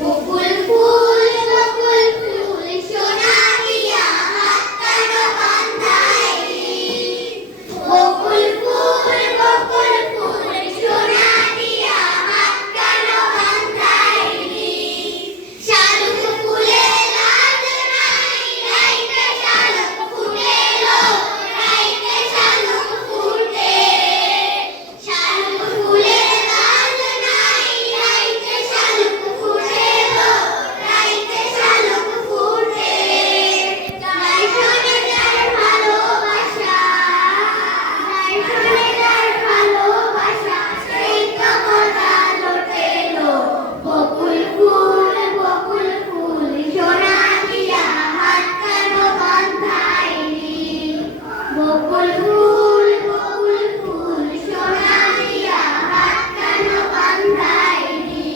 বকুল ফুল সোনা দিয়া হাত কানো বাঁধাইলি। বকুল ফুল সোনা দিয়া হাত কানো বাঁধাইলি। শালুক ফুলে লাজ নাই, রাইতে শালুক ফুটেলো, রাইতে শালুক ফুটে। শালুক ফুলে লাজ নাই, রাইতে শালুক ফুটেলো, রাইতে শালুক ফুটে। গাই শোনে যার ভালোবাসা, গাই শোনে যার ভালোবাসা, সেই তো মজা লোটেলো। বকুল ফুল সোনা দিয়া হাত কানো বাঁধাইলি। বকুল ফুল সোনা দিয়া হাত কানো বাঁধাইলি।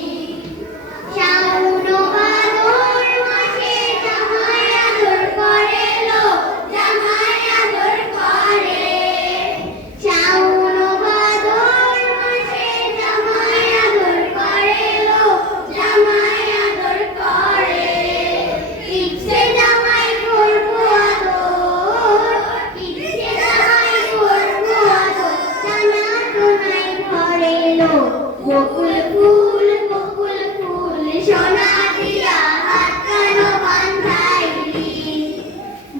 শ্রাবণ ভাদর মাসে জামাই আদর করেলো, জামাই আদর করে। শ্রাবণ ভাদর মাসে জামাই আদর করেলো, জামাই আদর করে। ইচ্ছে জামাই করবো আদর, ইচ্ছে জামাই করবো আদর, জানা তো নাই ঘরেলো। বকুল ফুল সোনা দিয়া হাত কানো বাঁধাইলি।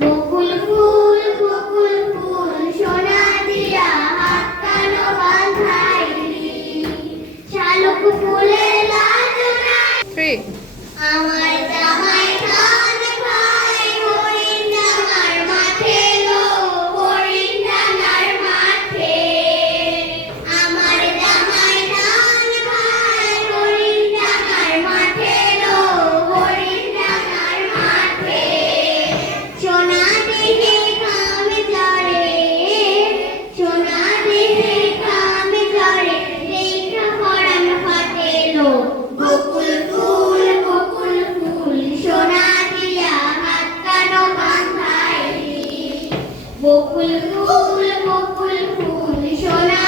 বকুল ফুল সোনা দিয়া হাত কানো বাঁধাইলি। শালুক ফুলে লাজ নাই, 3 আমার জামাই ধান খায় হরিণ ডাঙার মাঠে লো, হরিণ ডাঙার মাঠে। আমার জামাই ধান খায় হরিণ ডাঙার মাঠে লো, হরিণ ডাঙার মাঠে। সোনা দেহে ঘাম ঝরে, সোনা দেহে ঘাম ঝরে, দেখা পরাণ ফাটেলো। বকুল ফুল সোনা দিয়া হাত কানো বাঁধাইলি। বকুল ফুল সোনা